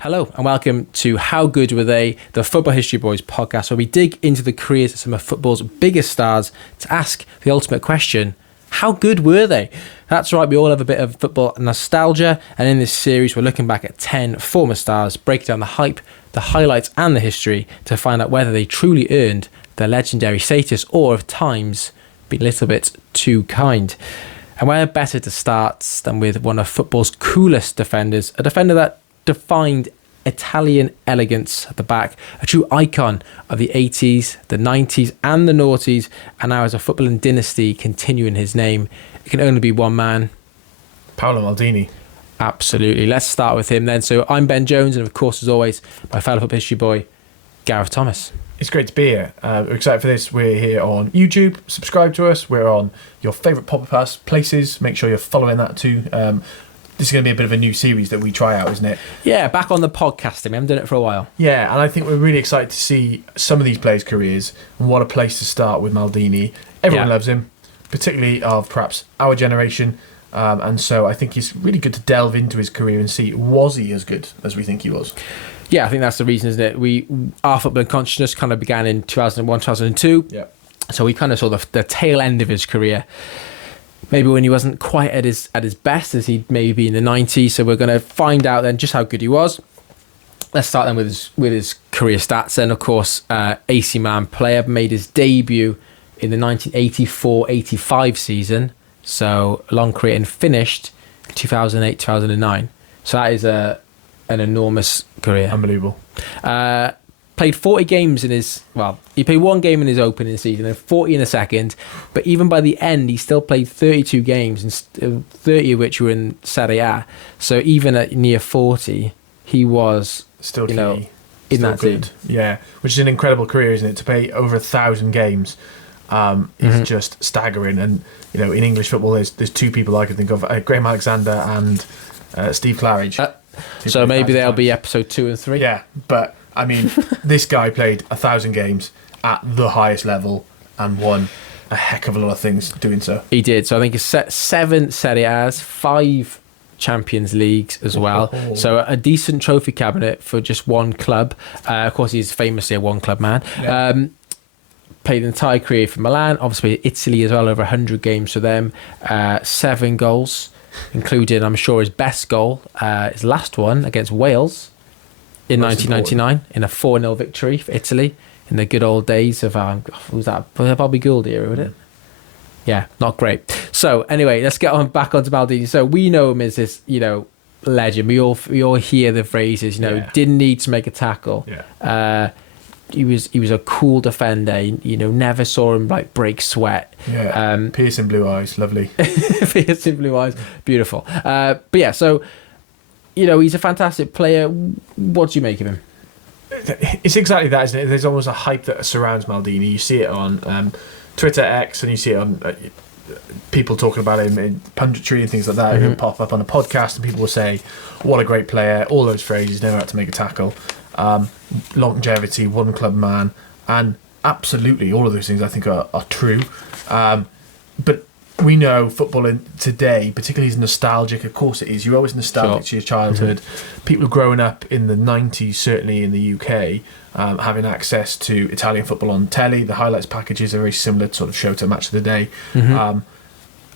Hello and welcome to How Good Were They, the Football History Boys podcast, where we dig into the careers of some of football's biggest stars to ask the ultimate question, how good were they? That's right, we all have a bit of football nostalgia, and in this series we're looking back at 10 former stars, breaking down the hype, the highlights and the history to find out whether they truly earned their legendary status or if times been a little bit too kind. And where better to start than with one of football's coolest defenders, a defender that defined Italian elegance at the back, a true icon of the 80s, the 90s and the noughties, and now as a footballing dynasty continuing his name, it can only be one man. Paolo Maldini. Absolutely. Let's start with him then. So I'm Ben Jones, and of course, as always, my fellow football history boy, Gareth Thomas. It's great to be here. We're excited for this. We're here on YouTube. Subscribe to us. We're on your favourite podcast places. Make sure you're following that too. This is going to be a bit of a new series that we try out, isn't it? Yeah, back on the podcasting. We haven't done it for a while. Yeah, and I think we're really excited to see some of these players' careers, and what a place to start with Maldini. Everyone loves him, particularly of perhaps our generation. And so I think it's really good to delve into his career and see, was he as good as we think he was? Yeah, I think that's the reason, isn't it? Our footballing consciousness kind of began in 2001, 2002. Yeah. So we kind of saw the tail end of his career. Maybe when he wasn't quite at his best as he'd maybe be in the 90s. So we're going to find out then just how good he was. Let's start then with his career stats. And of course, AC Milan player, made his debut in the 1984-85 season. So a long career, and finished 2008-2009. So that is an enormous career. Unbelievable. Played 40 games he played one game in his opening season and 40 in the second, but even by the end he still played 32 games, and 30 of which were in Serie A. So even at near 40 he was still key. In still that good. team. Yeah, which is an incredible career, isn't it? To play over 1,000 games is just staggering. And in English football there's two people I can think of, Graham Alexander and Steve Claridge. So maybe there'll be episode 2 and 3. Yeah, but I mean, this guy played 1,000 games at the highest level and won a heck of a lot of things doing so. He did. So I think it's 7 Serie A's, 5 Champions Leagues as well. Oh. So a decent trophy cabinet for just one club. Of course, he's famously a one-club man. Yeah. Played an entire career for Milan. Obviously, Italy as well, over 100 games for them. 7 goals, including, I'm sure, his best goal, his last one against Wales. In 1999, in a 4-0 victory for Italy, in the good old days of was that Bobby Gould era, would it? Yeah, not great. So anyway, let's get back onto Maldini. So we know him as this, legend. We all hear the phrases, didn't need to make a tackle. Yeah. He was a cool defender. Never saw him break sweat. Yeah. Piercing blue eyes, lovely. Piercing blue eyes, beautiful. But yeah, so. He's a fantastic player. What do you make of him? It's exactly that, isn't it? There's almost a hype that surrounds Maldini. You see it on Twitter X, and you see it on people talking about him in punditry and things like that. He'll pop up on a podcast and people will say, what a great player, all those phrases, never had to make a tackle, longevity, one club man, and absolutely all of those things I think are true. But we know football today, particularly, is nostalgic. Of course it is. You're always nostalgic to your childhood. People growing up in the 90s, certainly in the UK, having access to Italian football on telly. The highlights packages are very similar to sort of show to Match of the Day.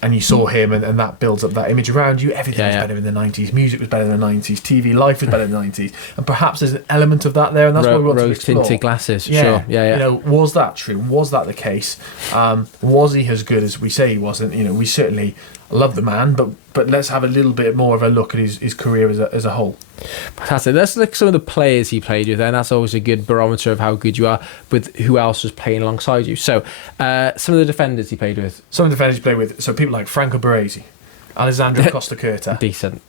And you saw him, and that builds up that image around you. Everything was better in the 90s. Music was better in the 90s. TV, life was better in the 90s. And perhaps there's an element of that there, and that's what we want to explore. Rose-tinted glasses, yeah. Sure. Yeah. Was that true? Was that the case? Was he as good as we say he wasn't? We certainly love the man, but let's have a little bit more of a look at his career as a whole. Fantastic. Let's look at some of the players he played with, and that's always a good barometer of how good you are with who else was playing alongside you. So, some of the defenders he played with. Some of the defenders he played with. So people like Franco Baresi, Alessandro Costa Curta. Decent.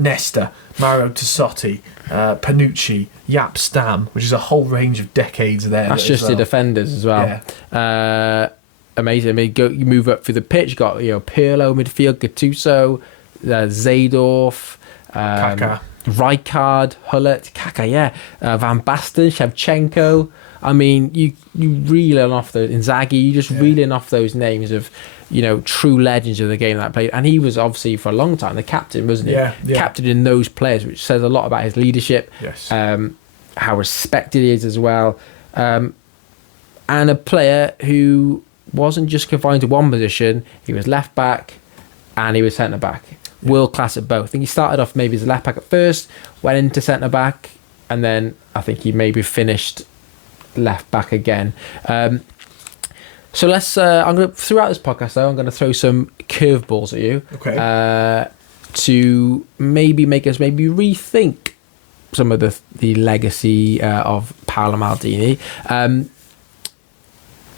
Nesta, Mario Tassotti, Panucci, Jaap Stam, which is a whole range of decades there. That's just the defenders as well. Yeah. Amazing. I mean, you move up through the pitch. You got Pirlo midfield, Gattuso, Zaydorf, Kaká, Rijkaard, Hullet, Kaká, Van Basten, Shevchenko. I mean, you reeling off those Inzaghi. You just reeling off those names of true legends of the game that played. And he was obviously for a long time the captain, wasn't he? Yeah. Captain in those players, which says a lot about his leadership. Yes. How respected he is as well. And a player who wasn't just confined to one position. He was left back and he was centre back. World class at both. I think he started off maybe as a left back at first, went into centre back, and then I think he maybe finished left back again. So let's. I'm going to throughout this podcast though. I'm going to throw some curveballs at you. Okay. To maybe make us rethink some of the legacy of Paolo Maldini.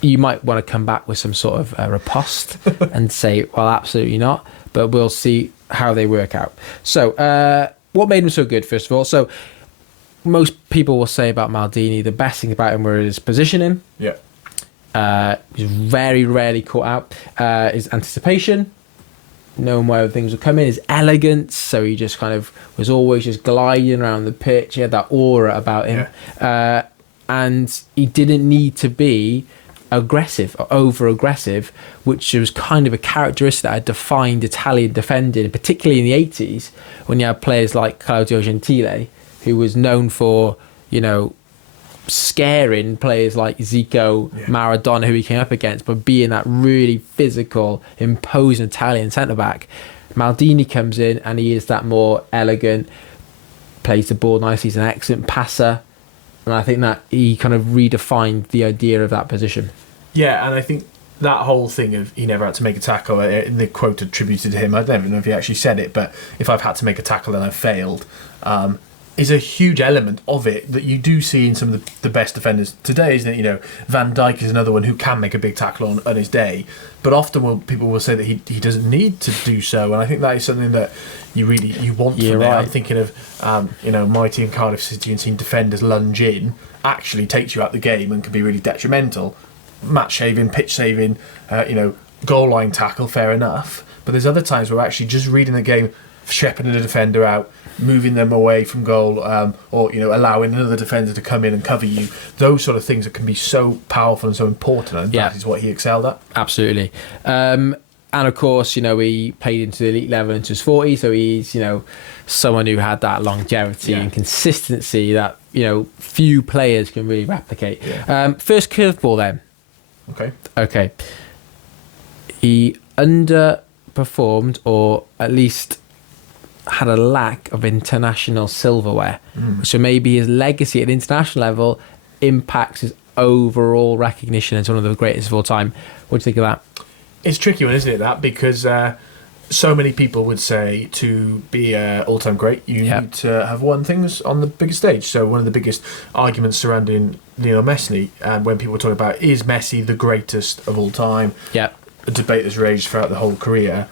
You might want to come back with some sort of riposte and say, well, absolutely not. But we'll see how they work out. So, what made him so good, first of all? So, most people will say about Maldini, the best thing about him was his positioning. Yeah. He's very rarely caught out. His anticipation, knowing where things were coming, his elegance. So he just kind of was always just gliding around the pitch. He had that aura about him. Yeah. And he didn't need to be aggressive or over aggressive, which was kind of a characteristic that had defined Italian defending, particularly in the 80s when you had players like Claudio Gentile, who was known for scaring players like Zico, Maradona, who he came up against, but being that really physical, imposing Italian centre back. Maldini comes in and he is that more elegant, plays the ball nicely, he's an excellent passer. And I think that he kind of redefined the idea of that position. Yeah, and I think that whole thing of he never had to make a tackle, the quote attributed to him, I don't even know if he actually said it, but if I've had to make a tackle and I've failed, is a huge element of it that you do see in some of the best defenders today, isn't it? Van Dijk is another one who can make a big tackle on his day, but often people will say that he doesn't need to do so, and I think that is something that you want from right. it. I'm thinking of my team, Cardiff City, and seeing defenders lunge in actually takes you out the game and can be really detrimental. Match saving, pitch saving, goal line tackle, fair enough, but there's other times where actually just reading the game, shepherding a defender out, moving them away from goal, or allowing another defender to come in and cover you. Those sort of things that can be so powerful and so important, and that is what he excelled at. Absolutely. And of course, he played into the elite level into his 40s, so he's someone who had that longevity and consistency that few players can really replicate. First curveball then. Okay. He underperformed, or at least had a lack of international silverware. So maybe his legacy at international level impacts his overall recognition as one of the greatest of all time. What do you think of that? It's a tricky one, isn't it, that? Because so many people would say to be an all-time great, you need to have won things on the biggest stage. So one of the biggest arguments surrounding Lionel Messi, and when people talk about, is Messi the greatest of all time? A debate that's raged throughout the whole career.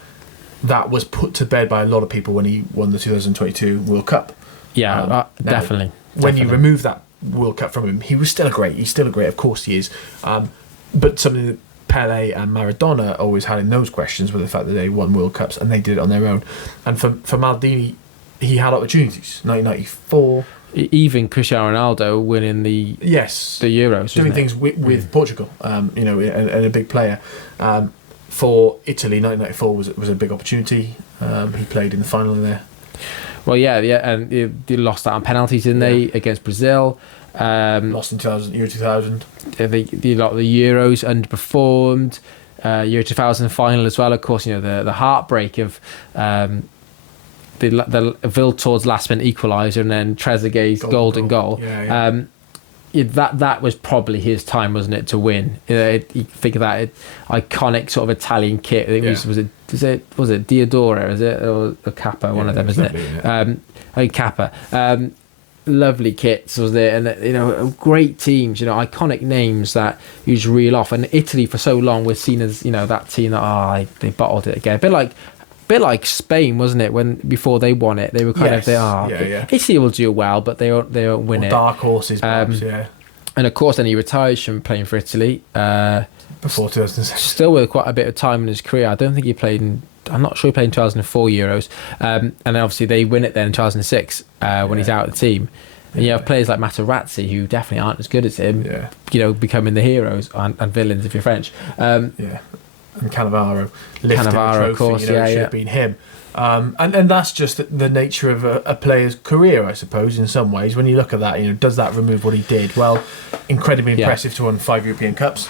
That was put to bed by a lot of people when he won the 2022 World Cup. Definitely. When you remove that World Cup from him, he was still a great. He's still a great, of course he is. But something that Pele and Maradona always had in those questions was the fact that they won World Cups and they did it on their own. And for Maldini, he had opportunities. 1994. Even Cristiano Ronaldo winning the Euros. Doing things with Portugal, and a big player. For Italy, 1994 was a big opportunity. He played in the final there. Well, and they lost out on penalties, didn't they, against Brazil? Lost in year 2000. The Euros underperformed. Year 2000 final as well. Of course, the heartbreak of the Viltord's last minute equaliser and then Trezeguet's golden goal. That was probably his time, wasn't it, to win? You think of that iconic sort of Italian kit. I think was it Diodora? Is it or Kappa? One of them, isn't it? I think Kappa. Lovely kits, was there, and great teams. Iconic names that you just reel off. And Italy for so long was seen as that team that they bottled it again. A bit like Spain, wasn't it? When before they won it, they were kind of Italy will do well, but they won't win it. Dark horses, perhaps, And of course, then he retires from playing for Italy before 2006. Still with quite a bit of time in his career. I don't think he played I'm not sure he played in 2004 Euros, and then obviously they win it then in 2006 when he's out of the team. And you have players like Materazzi who definitely aren't as good as him, becoming the heroes and villains if you're French. and Cannavaro lifting Cannavaro, the trophy. of course, It should have been him. And that's just the nature of a player's career, I suppose, in some ways. When you look at that, does that remove what he did? Well, incredibly impressive to win 5 European Cups.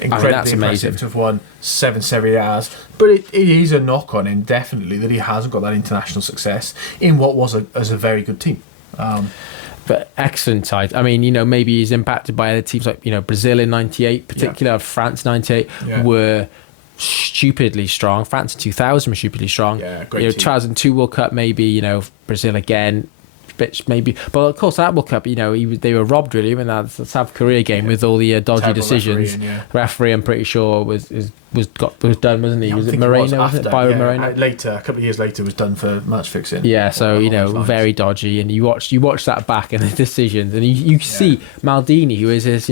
Incredibly impressive to have won 7 Serie A's. But it is a knock on him, definitely, that he hasn't got that international success in what was a very good team. But excellent side. I mean, maybe he's impacted by other teams like, Brazil in 98, particularly France 98, were stupidly strong. France in 2000 was stupidly strong. Yeah, great team. 2002 World Cup, maybe, Brazil again, maybe. But of course, that World Cup, they were robbed really in that South Korea game with all the dodgy Terrible decisions. Referee, I'm pretty sure, was done, wasn't he? Yeah, was it Moreno? Was it Byron Moreno? Later, a couple of years later, was done for match fixing. Yeah, so very dodgy, and you watch that back and the decisions, and you see Maldini, who is this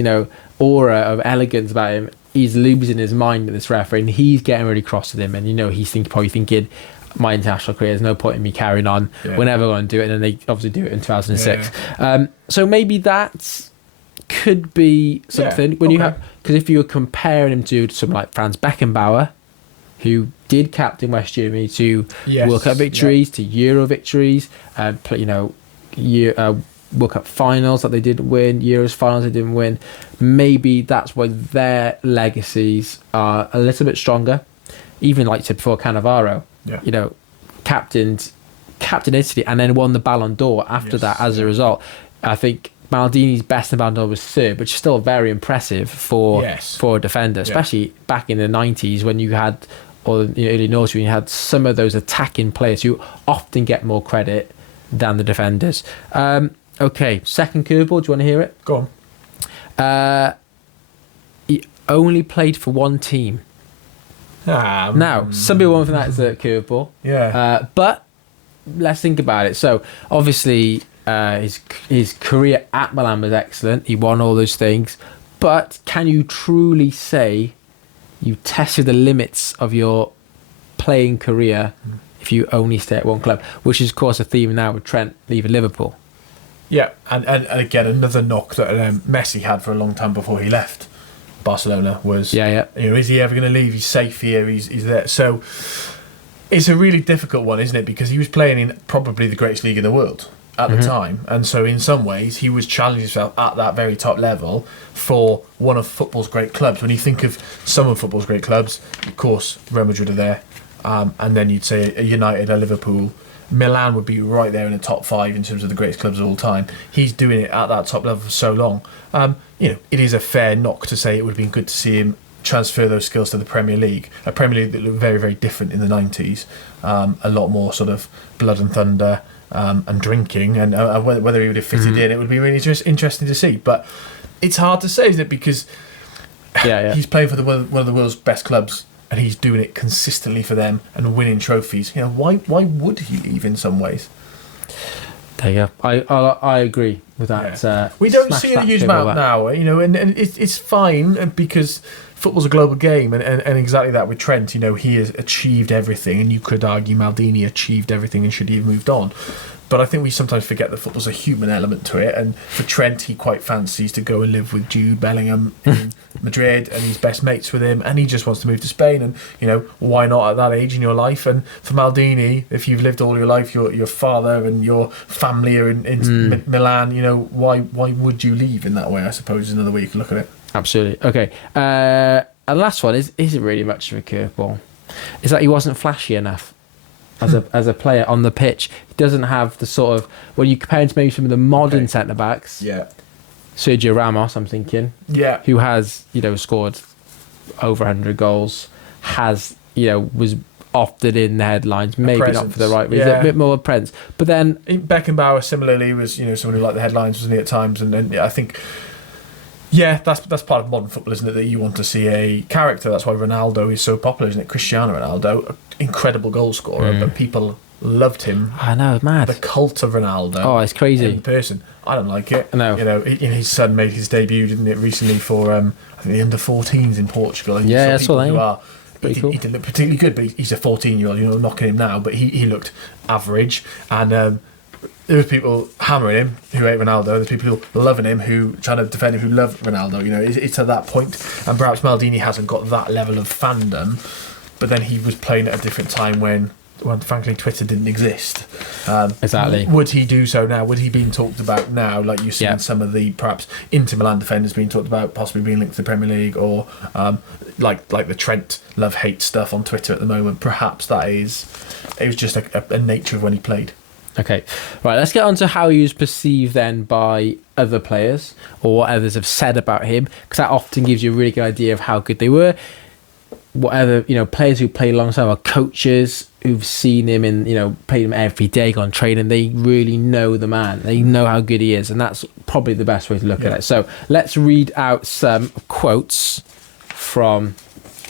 aura of elegance about him. He's losing his mind with this referee, and he's getting really cross with him, and he's probably thinking, my international career, there's no point in me carrying on. We're never going to do it, and then they obviously do it in 2006. So maybe that could be something when you have, because if you were comparing him to someone like Franz Beckenbauer, who did captain West Germany to World Cup victories, to Euro victories, World Cup finals that they didn't win, Euros finals they didn't win. Maybe that's why their legacies are a little bit stronger. Even like I said before, Cannavaro, captained Italy and then won the Ballon d'Or after that as a result. I think Maldini's best in Ballon d'Or was third, which is still very impressive for a defender, especially back in the 90s when you had, or early noughties, when you had some of those attacking players who often get more credit than the defenders. Okay, second curveball. Do you want to hear it? Go on. He only played for one team. Now, some people won't think that's a curveball. Yeah. But let's think about it. So, obviously, his career at Milan was excellent. He won all those things. But can you truly say you tested the limits of your playing career if you only stay at one club? Which is, of course, a theme now with Trent leaving Liverpool. Yeah, and again, another knock that Messi had for a long time before he left Barcelona was, is he ever going to leave? He's safe here, he's there. So it's a really difficult one, isn't it? Because he was playing in probably the greatest league in the world at the time. And so in some ways, he was challenging himself at that very top level for one of football's great clubs. When you think of some of football's great clubs, of course, Real Madrid are there. And then you'd say a United, a Liverpool. Milan would be right there in the top 5 in terms of the greatest clubs of all time. He's doing it at that top level for so long. It is a fair knock to say it would have been good to see him transfer those skills to the Premier League. A Premier League that looked very, very different in the 90s. A lot more sort of blood and thunder and drinking. And whether he would have fitted in, it would be really just interesting to see. But it's hard to say, isn't it? Because he's playing for one of the world's best clubs. And he's doing it consistently for them and winning trophies. Why would he leave in some ways? There you go. I agree with that. Yeah. We don't see a huge amount now, and it's fine because football's a global game, and exactly that with Trent. He has achieved everything, and you could argue Maldini achieved everything and should he have moved on. But I think we sometimes forget that football's a human element to it. And for Trent, he quite fancies to go and live with Jude Bellingham in Madrid, and he's best mates with him, and he just wants to move to Spain. And why not at that age in your life? And for Maldini, if you've lived all your life, your father and your family are in Milan. Why would you leave in that way? I suppose is another way you can look at it. Absolutely. Okay. And the last one isn't really much of a curveball. It's that he wasn't flashy enough. As a player on the pitch, he doesn't have the sort of, when you compare him to maybe some of the modern centre backs. Yeah. Sergio Ramos, I'm thinking. Yeah. Who has scored over 100 goals, was often in the headlines, maybe not for the right reason, a bit more of presence. But then Beckenbauer similarly was someone who liked the headlines, wasn't he, at times? And I think. Yeah, that's part of modern football, isn't it? That you want to see a character. That's why Ronaldo is so popular, isn't it? Cristiano Ronaldo, incredible goal scorer, but people loved him. I know, mad. The cult of Ronaldo. Oh, it's crazy. In person, I don't like it. No, his son made his debut, didn't it, recently for I think the under-14s in Portugal. And that's what they are. He didn't look particularly good, but he's a 14-year-old. Knocking him now, but he looked average and. there was people hammering him who hate Ronaldo. There's people loving him who trying to defend him who love Ronaldo. You know, it's at that point, and perhaps Maldini hasn't got that level of fandom. But then he was playing at a different time when frankly Twitter didn't exist. Exactly. Would he do so now? Would he be talked about now, like you see in some of the perhaps Inter Milan defenders being talked about, possibly being linked to the Premier League, or like the Trent love-hate stuff on Twitter at the moment? Perhaps it was just a nature of when he played. Okay, right, let's get on to how he was perceived then by other players, or what others have said about him, because that often gives you a really good idea of how good they were. Whatever, players who play alongside, or coaches who've seen him and, played him every day, gone training, they really know the man. They know how good he is, and that's probably the best way to look at it. So let's read out some quotes from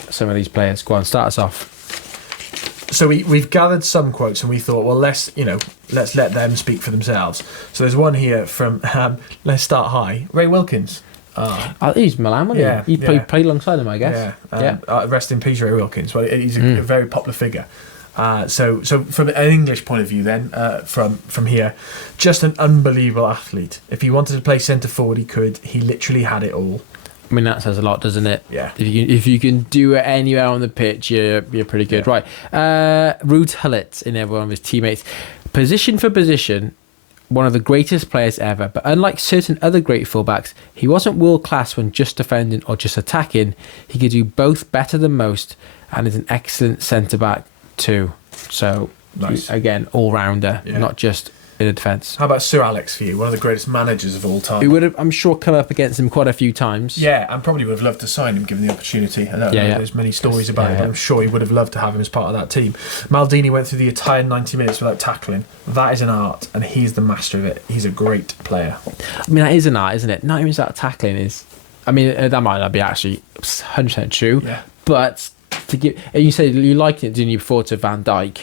some of these players. Go on, start us off. So we've gathered some quotes, and we thought, well, let's let them speak for themselves. So there's one here from let's start high, Ray Wilkins. He's Milan, wasn't he? He played alongside him, I guess. Rest in peace, Ray Wilkins. Well, he's a very popular figure. So from an English point of view, then from here, just an unbelievable athlete. If he wanted to play centre forward, he could. He literally had it all. I mean, that says a lot, doesn't it? Yeah. If you can do it anywhere on the pitch, you're pretty good. Right. Ruud Gullit in every one of his teammates. Position for position, one of the greatest players ever, but unlike certain other great fullbacks, he wasn't world class when just defending or just attacking. He could do both better than most, and is an excellent centre back too. So nice. Again, all rounder, not just in a defence. How about Sir Alex for you, one of the greatest managers of all time? Who would have, I'm sure, come up against him quite a few times. Yeah, and probably would have loved to sign him given the opportunity. I don't know, there's many stories about it, but I'm sure he would have loved to have him as part of that team. Maldini went through the entire 90 minutes without tackling. That is an art, and he's the master of it. He's a great player. I mean, that is an art, isn't it? 90 minutes without tackling is... I mean, that might not be actually 100% true, but to give... And you said you liked it, didn't you, before, to Van Dijk,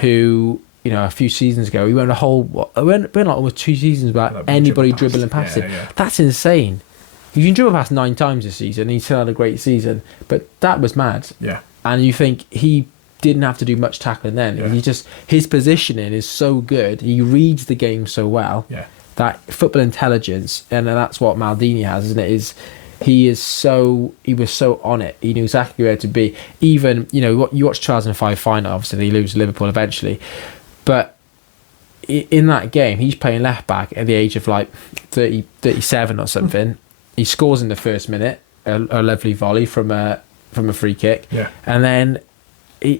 who... a few seasons ago, we went like almost 2 seasons without anybody dribbling past him. That's insane. You can dribble past 9 times this season, and he still had a great season. But that was mad. Yeah. And you think he didn't have to do much tackling then. Yeah. His positioning is so good. He reads the game so well. Yeah. That football intelligence, and that's what Maldini has, isn't it? He was so on it. He knew exactly where to be. Even, you watch 2005 final, obviously he loses to Liverpool eventually. But in that game, he's playing left back at the age of like 37 or something. He scores in the first minute, a lovely volley from a free kick, and then his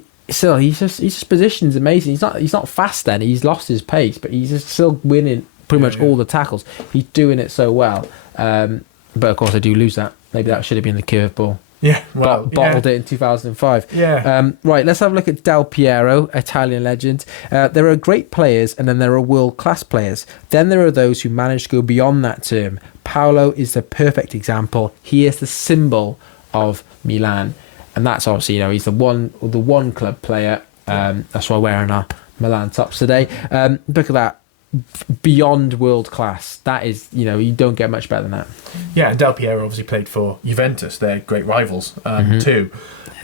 just position's amazing. He's not fast then. He's lost his pace, but he's just still winning pretty much all the tackles. He's doing it so well. But of course, I do lose that. Maybe that should have been the curveball. Yeah, well, bottled it in 2005. Yeah. Right, let's have a look at Del Piero, Italian legend. There are great players, and then there are world-class players. Then there are those who manage to go beyond that term. Paolo is the perfect example. He is the symbol of Milan, and that's obviously, he's the one club player. That's why we're wearing our Milan tops today. Look at that. Beyond world class. That is, you don't get much better than that. Yeah, and Del Piero obviously played for Juventus. They're great rivals too.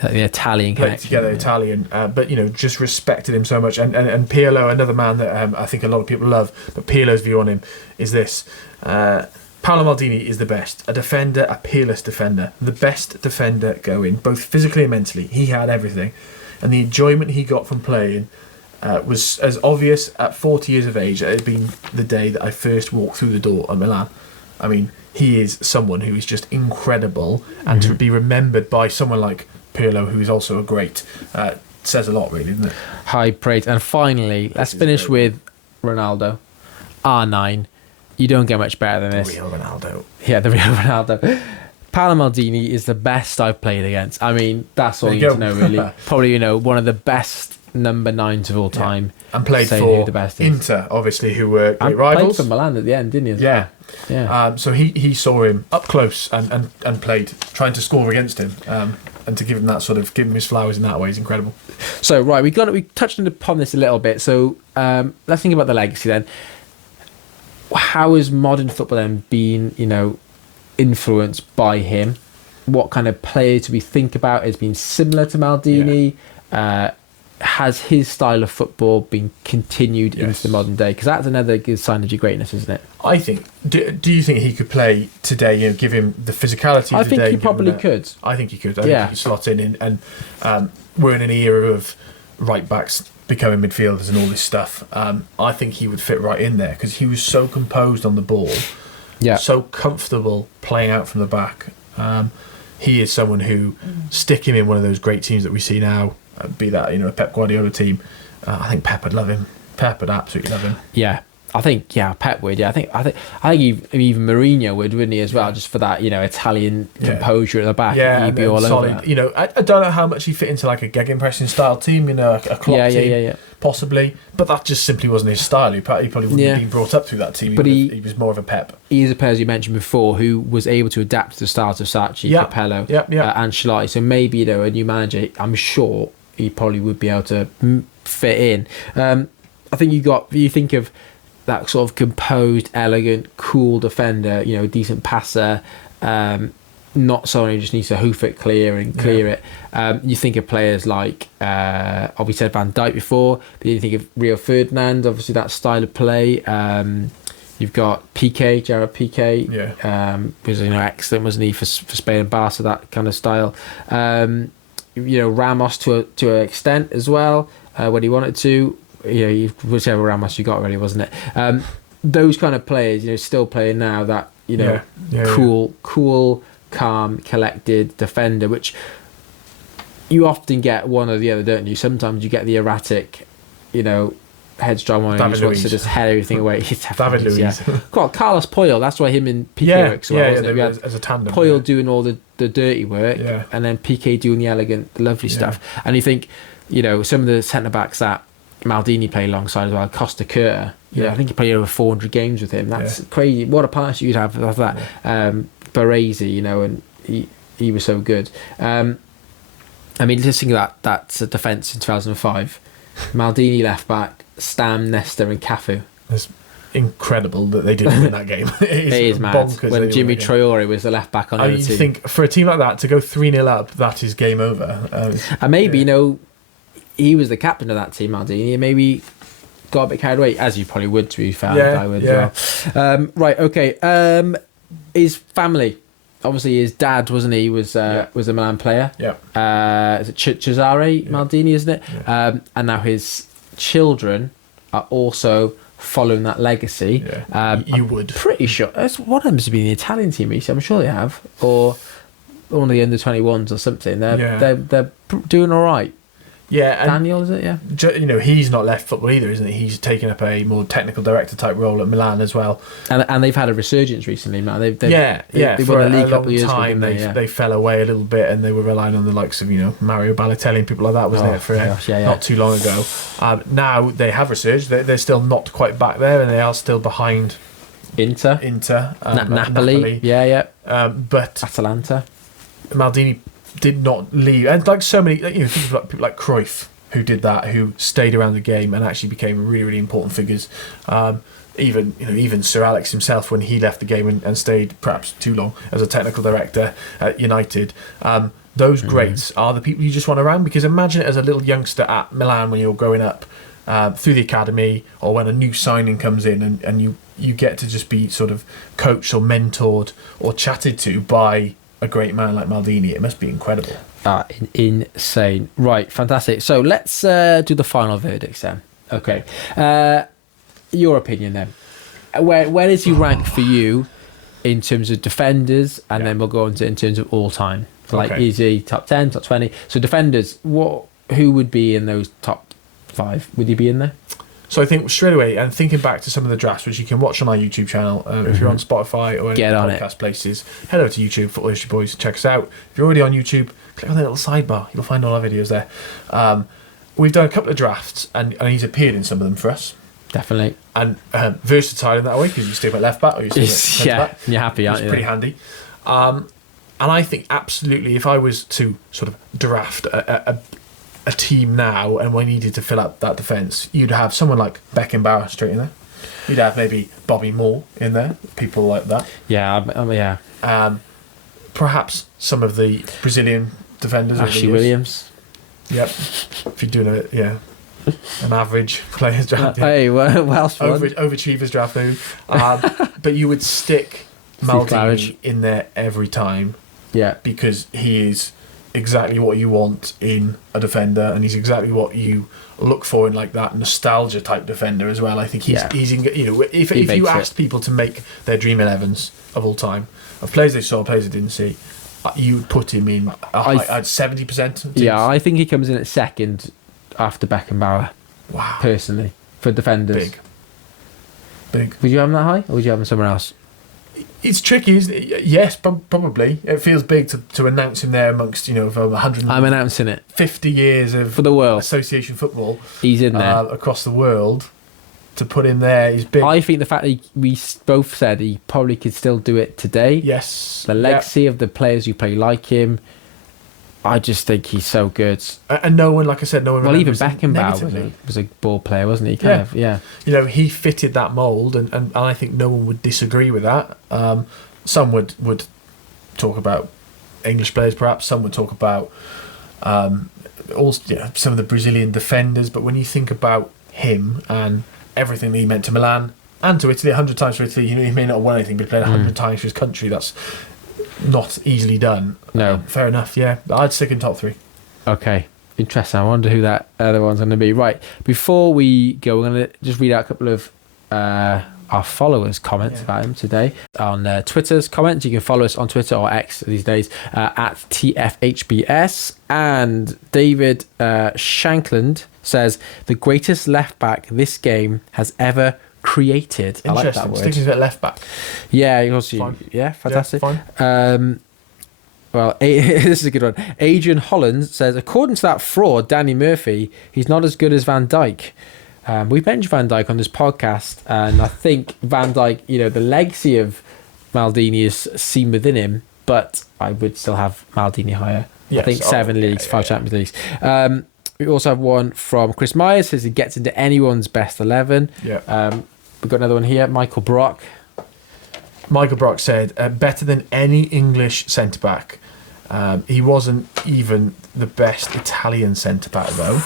The Italian played together, Italian, but just respected him so much. And Pirlo, another man that I think a lot of people love, but Pirlo's view on him is this: Paolo Maldini is the best, a defender, a peerless defender, the best defender going, both physically and mentally. He had everything, and the enjoyment he got from playing was as obvious at 40 years of age. It had been the day that I first walked through the door at Milan. I mean, he is someone who is just incredible, and to be remembered by someone like Pirlo, who is also a great, says a lot, really, doesn't it? High praise. And finally, let's finish with Ronaldo, R9. You don't get much better than this. The real Ronaldo. Yeah, the real Ronaldo. Paolo Maldini is the best I've played against. I mean, that's all you need to know, really. Probably, one of the best number 9s of all time, and played for the best Inter, obviously, who were great rivals. Played for Milan at the end, didn't he? Yeah. So he saw him up close and played, trying to score against him, and to give him that sort of, give him his flowers in that way is incredible. So right, we touched upon this a little bit. So let's think about the legacy then. How has modern football then been, influenced by him? What kind of player do we think about has been similar to Maldini? has his style of football been continued Yes. into the modern day? Because that's another good sign of your greatness, isn't it? I think. Do you think he could play today? Give him the physicality. I of think today, he give him probably that- could. I think he could. I Yeah. think he could slot in, and we're in an era of right backs becoming midfielders and all this stuff. I think he would fit right in there because he was so composed on the ball, Yeah. so comfortable playing out from the back. He is someone who stick him in one of those great teams that we see now, be that a Pep Guardiola team. I think Pep would love him. Pep would absolutely love him. Yeah. I think Pep would. Yeah, I think even Mourinho would, wouldn't he, as well? Just for that, Italian composure at the back. Yeah, he'd and be then all solid. over that. I don't know how much he fit into like a gegenpressing style team, a Klopp team, possibly. But that just simply wasn't his style. He probably wouldn't have been brought up through that team. But he was more of a Pep. He is a player, as you mentioned before, who was able to adapt to the styles of Saatchi, Capello, Ancelotti. So maybe a new manager, I'm sure he probably would be able to fit in. I think you think of that sort of composed, elegant, cool defender, decent passer, not someone who just needs to hoof it clear and clear it. You think of players like, we said Van Dijk before, but you think of Rio Ferdinand, obviously that style of play. You've got Piqué, Gerard Piqué, who's excellent, wasn't he, for Spain and Barca, that kind of style. Ramos to an extent as well, when he wanted to. Whichever Ramos you got, really, wasn't it? Those kind of players, still playing now. That cool, calm, collected defender, which you often get one or the other, don't you? Sometimes you get the erratic, headstrong one who just wants to just head everything away. David Luiz. Yeah. God, Carlos Puyol. That's why him and Piqué work so well, wasn't it? We had as a tandem. Puyol doing all the dirty work, and then Piqué doing the elegant, the lovely stuff. And you think, some of the centre backs that Maldini played alongside as well, Costa Curta. I think he played over 400 games with him. That's crazy. What a partnership you'd have with that. Baresi, and he was so good. Just think of that defence in 2005. Maldini left back, Stam, Nesta, and Cafu. It's incredible that they didn't win that game. It is mad. When Jimmy Traore was the left back on the other team. You think for a team like that to go 3-0 up, that is game over. And maybe he was the captain of that team, Maldini, and maybe got a bit carried away, as you probably would, to be fair. I would as well. Right, okay. His family, obviously his dad, wasn't he, was a Milan player. Is it Cesare Maldini, isn't it? And now his children are also following that legacy. You would. Pretty sure. One of them has been the Italian team recently, I'm sure they have. Or one of the under-21s or something. They're doing all right. Yeah, and Daniel, is it? Yeah. He's not left football either, isn't he? He's taken up a more technical director type role at Milan as well. And they've had a resurgence recently, man. They for won a the league a long couple of years time. ago. They fell away a little bit, and they were relying on the likes of Mario Balotelli and people like that, wasn't it? For not too long ago. Now they have resurged. They're still not quite back there, and they are still behind Inter, Napoli. But Atalanta. Maldini did not leave, and like so many, people like Cruyff, who did that, who stayed around the game and actually became really, really important figures. Even Sir Alex himself, when he left the game and stayed perhaps too long as a technical director at United. Those greats are the people you just want around, because imagine it as a little youngster at Milan when you're growing up through the academy, or when a new signing comes in and you get to just be sort of coached or mentored or chatted to by a great man like Maldini. It must be incredible. Insane. Right, fantastic. So let's do the final verdicts then. Okay. Your opinion then. Where does he rank for you in terms of defenders, and then we'll go on to in terms of all time. Is he top 10, top 20? So defenders, who would be in those top 5? Would he be in there? So I think straight away, and thinking back to some of the drafts, which you can watch on our YouTube channel, if you're on Spotify or any podcast places, head over to YouTube, Football History Boys, check us out. If you're already on YouTube, click on the little sidebar. You'll find all our videos there. We've done a couple of drafts, and he's appeared in some of them for us. Definitely. And versatile in that way, because you still at left back or you still at centre back. You're happy, aren't you? It's pretty handy. And I think absolutely, if I was to sort of draft a team now and we needed to fill up that defence, you'd have someone like Beckenbauer straight in there. You'd have maybe Bobby Moore in there, people like that. Yeah. Perhaps some of the Brazilian defenders. Ashley Williams. Yep. If you're doing an average players draft. Hey, Welsh one. Overachievers draft move. But you would stick Maldini in there every time. Yeah. Because he is exactly what you want in a defender, and he's exactly what you look for in like that nostalgia type defender as well. I think he's in, if you asked people to make their dream 11s of all time, of players they saw, players they didn't see, you would put him in at 70%. Yeah, I think he comes in at second after Beckenbauer. Wow. Personally, for defenders. Big. Would you have him that high, or would you have him somewhere else? It's tricky, isn't it? Yes, probably. It feels big to announce him there amongst, over 100. I'm announcing it. 50 years of for the world association football. He's in there across the world. To put him there is big. I think the fact that we both said he probably could still do it today. Yes. The legacy of the players who play like him. I just think he's so good. And no one, like I said, no one. Well, even Beckenbauer was a ball player, wasn't he? Kind of. He fitted that mould, and I think no one would disagree with that. Some would talk about English players, perhaps. Some would talk about also some of the Brazilian defenders. But when you think about him and everything that he meant to Milan and to Italy, 100 times for Italy, he may not have won anything, but he played 100 times for his country. That's not easily done. No. Fair enough, yeah. I'd stick in top 3. Okay. Interesting. I wonder who that other one's going to be. Right. Before we go, we're going to just read out a couple of our followers' comments about him today. On Twitter's comments, you can follow us on Twitter or X these days at TFHBS. And David Shankland says, the greatest left back this game has ever created. I like that word. Sticking at left back. Yeah, fantastic. Yeah, fine. Well, this is a good one. Adrian Holland says, according to that fraud, Danny Murphy, he's not as good as Van Dijk. We've mentioned Van Dijk on this podcast, and I think Van Dijk, the legacy of Maldini is seen within him, but I would still have Maldini higher. Yes, I think 7 leagues, 5 Champions Leagues. We also have one from Chris Myers, says he gets into anyone's best 11. Yeah. We've got another one here, Michael Brock. Michael Brock said, better than any English centre-back. He wasn't even the best Italian centre-back, though.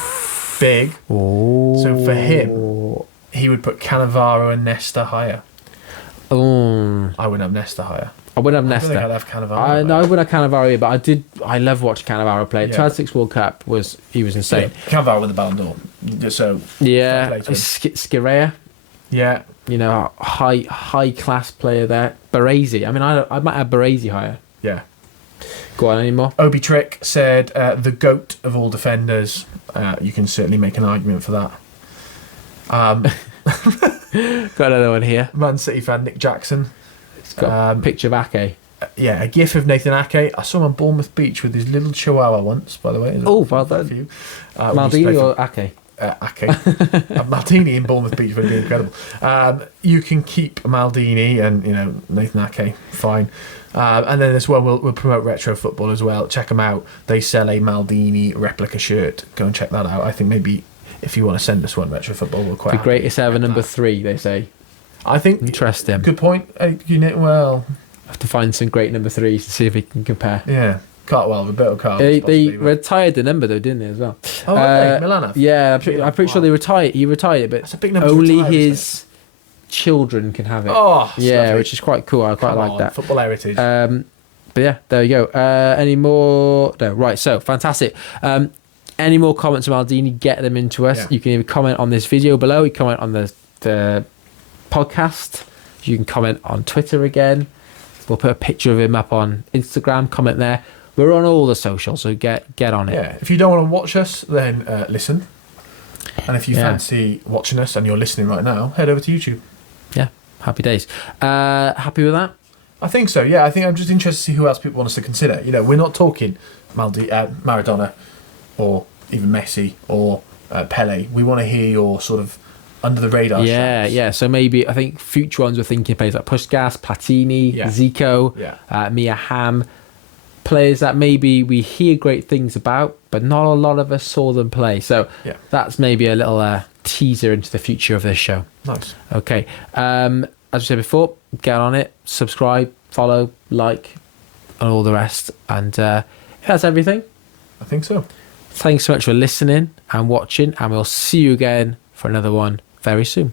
Big. Oh. So for him, he would put Cannavaro and Nesta higher. Oh. I wouldn't have Nesta higher. I wouldn't have I Nesta. don't think I'd have Cannavaro. No, I wouldn't have Cannavaro either, but I love watching Cannavaro play. 2006 World Cup he was insane. Yeah, Cannavaro with the Ballon d'Or. So Scirea. Yeah. High class player there. Baresi. I mean, I might have Baresi higher. Yeah. Go on, any more? Obi Trick said, the GOAT of all defenders. You can certainly make an argument for that. Got another one here. Man City fan Nick Jackson. It's got a picture of Ake. A gif of Nathan Ake. I saw him on Bournemouth Beach with his little chihuahua once, by the way. Oh, well done. Maldini or Ake? Ake. Maldini in Bournemouth Beach would be incredible. You can keep Maldini and Nathan Ake, fine. And then as well, we'll promote retro football as well. Check them out. They sell a Maldini replica shirt. Go and check that out. I think maybe if you want to send us one, retro football, we're quite the greatest ever number 3. They say. I think interesting. Good point. Well, have to find some great number 3s to see if we can compare. Yeah. Cartwell, Roberto Carlos. They retired the number though, didn't they, as well? Oh, Milan have? Yeah, I'm pretty sure they retired. He retired it, but that's a big number only retire, his children can have it. Oh, yeah, lovely. Which is quite cool. I quite like that. Football heritage. But yeah, there you go. Any more? No, right. So fantastic. Any more comments on Maldini? Get them into us. Yeah. You can either comment on this video below. You comment on the podcast. You can comment on Twitter again. We'll put a picture of him up on Instagram. Comment there. We're on all the socials, so get on it. Yeah. If you don't want to watch us, then listen. And if you fancy watching us and you're listening right now, head over to YouTube. Yeah. Happy days. Happy with that? I think so. Yeah. I think I'm just interested to see who else people want us to consider. We're not talking Maradona or even Messi or Pele. We want to hear your sort of under the radar. Yeah. So maybe I think future ones we're thinking players like Puskás, Platini, Zico, Mia Hamm. Players that maybe we hear great things about, but not a lot of us saw them play. So that's maybe a little teaser into the future of this show. Nice. Okay. As I said before, get on it, subscribe, follow, like, and all the rest. And that's everything. I think so. Thanks so much for listening and watching, and we'll see you again for another one very soon.